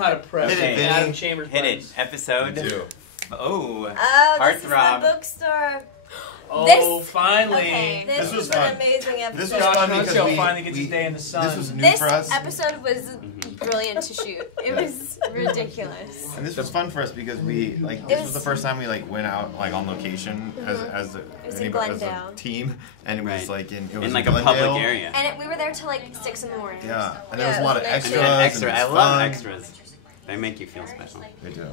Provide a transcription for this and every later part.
how to prep. Adam Chambers. Hit it. Episode 2. Oh, this is the heartthrob. bookstore. Oh, finally. Okay, this was an amazing episode. This was fun because we finally gets his day in the sun. This was new for us. This episode was brilliant to shoot. It was ridiculous. And this was fun for us because we this was the first time we went out on location as a team, and it was in a public area. And we were there till 6 in the morning. Yeah, and there was a lot of extras. I love extras. They make you feel special. They do.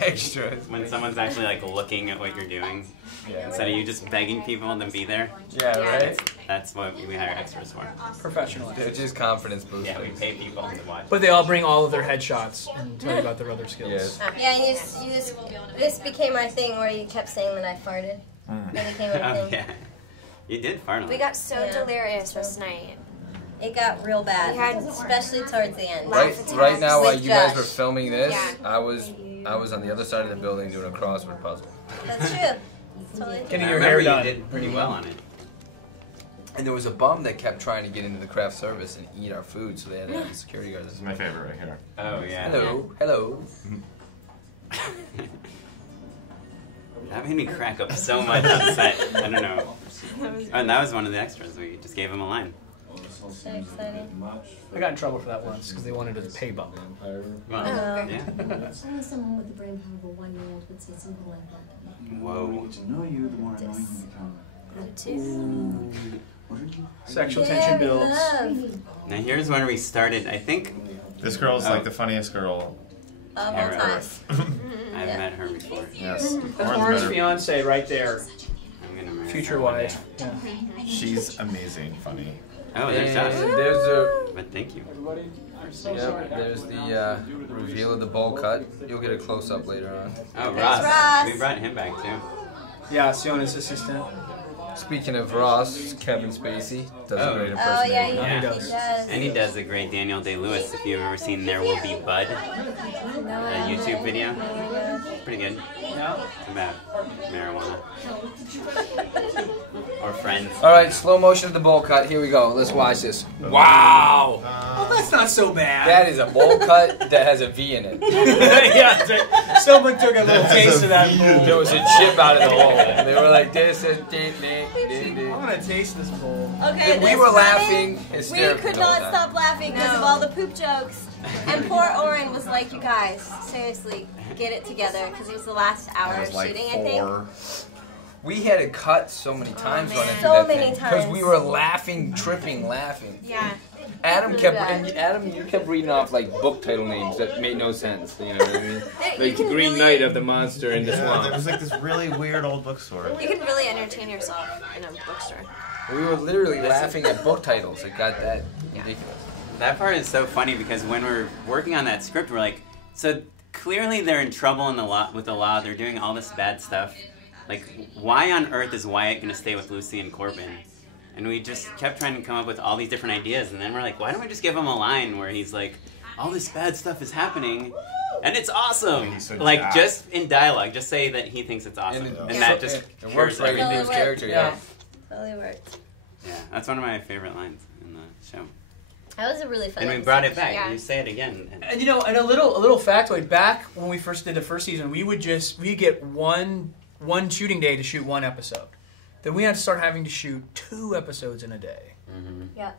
Extras. When someone's actually looking at what you're doing, instead of you just begging people to be there. Yeah, right. That's what we hire extras for. Professionals. They're just confidence boosters. Yeah, we pay people to watch. But they all bring all of their headshots and tell you about their other skills. Yeah, this became our thing where you kept saying that I farted. It became our thing. Yeah, you did fart a lot. We got so delirious this night. It got real bad, especially towards the end. Right now, while you guys were filming this, I was on the other side of the building doing a crossword puzzle. That's true. Totally. Getting your hair done. You did pretty well on it. And there was a bum that kept trying to get into the craft service and eat our food, so they had to have the security guards. This is my favorite right here. Oh, yeah. Hello. Hello. That made me crack up so much on set. I don't know. And that was one of the extras. We just gave him a line. So exciting. I got in trouble for that once because they wanted a pay bump. Yeah. Only someone with the brain power of a 1-year-old would say something like that. Whoa. To know you, the more annoying you become. Sexual tension builds. Now here's where we started. I think this girl's the funniest girl of all time. I've met her before. Yes. That's Warren's fiance right there. I'm gonna marry future her wife. one day. Yeah. She's amazing, funny. Oh, there's Josh. There's a. But thank you. Yep, there's the reveal of the bowl cut. You'll get a close up later on. Oh, Ross. We brought him back too. Yeah, Siona's assistant. Speaking of Ross, Kevin Spacey does a great impersonation. Oh yeah, he does. And he does a great Daniel Day-Lewis. If you've ever seen There Will Be Bud, a YouTube video, pretty good. It's about marijuana. Or friends. All right, slow motion of the bowl cut. Here we go. Let's watch this. Wow. Well, that's not so bad. That is a bowl cut that has a V in it. Yeah, someone took a little taste of that bowl. There was a chip out of the bowl. They were like, this is... I'm going to taste this bowl. Okay, we were laughing hysterically. We could not stop laughing because of all the poop jokes. And poor Oren was like, you guys, seriously, get it together. Because it was the last hour of shooting, I think. We had to cut so many times running through so that many thing. times. Because we were laughing, tripping, laughing. Yeah. Adam, you kept reading off book title names that made no sense. You know what I mean? Like the Green Knight of the Monster in the Swamp. It was this really weird old bookstore. You can really entertain yourself in a bookstore. We were literally laughing at book titles. It got that ridiculous. That part is so funny because when we're working on that script, we're like, so clearly they're in trouble with the law. They're doing all this bad stuff. Like, why on earth is Wyatt going to stay with Lucy and Corbin? And we just kept trying to come up with all these different ideas, and then we're like, why don't we just give him a line where he's like, all this bad stuff is happening, and it's awesome! So just in dialogue, just say that he thinks it's awesome. And that just it works right into his character, yeah. Totally worked. Yeah, that's one of my favorite lines in the show. That was a really fun And we episode. brought it back. Yeah. You say it again. And and a little factoid, back when we first did the first season, we'd get one shooting day to shoot one episode. Then we had to start having to shoot 2 episodes in a day. Mm-hmm. Yeah.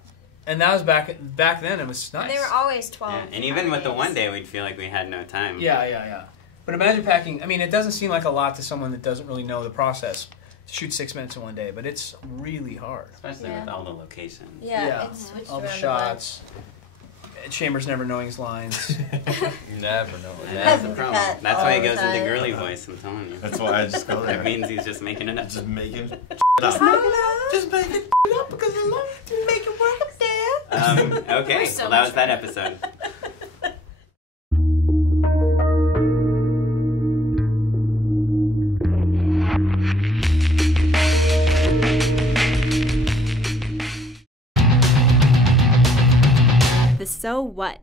And that was back then. It was nice. They were always 12. Yeah. And even with the one day, we'd feel like we had no time. Yeah. But imagine packing. I mean, it doesn't seem like a lot to someone that doesn't really know the process to shoot 6 minutes in one day, but it's really hard. Especially with all the locations. Yeah. It's switched all the around shots. Chambers never knowing his lines. You never know. That's the problem. That's why he goes time. into girly voice, I'm telling you. That's why I just go there. That means he's just making it up. Just making up. Just make it up because I love to make it work up there. Okay, well that was that episode. The So What?